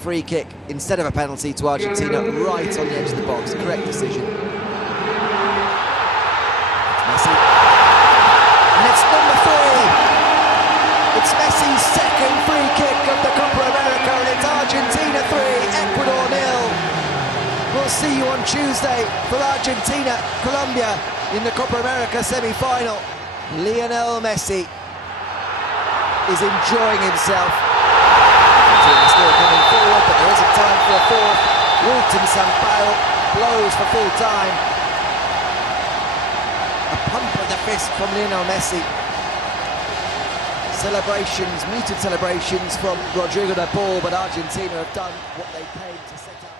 free kick instead of a penalty to Argentina right on the edge of the box. Correct decision. It's Messi. And it's number 3. It's Messi's second free kick of the Copa America, and it's Argentina 3, Ecuador 0. We'll see you on Tuesday for Argentina, Colombia in the Copa America semi-final. Lionel Messi is enjoying himself. Argentina still coming forward, but there isn't time for a fourth. Wilton Sampaio blows for full time. A pump of the fist from Lionel Messi. Celebrations, muted celebrations from Rodrigo de Paul, but Argentina have done what they came to set up.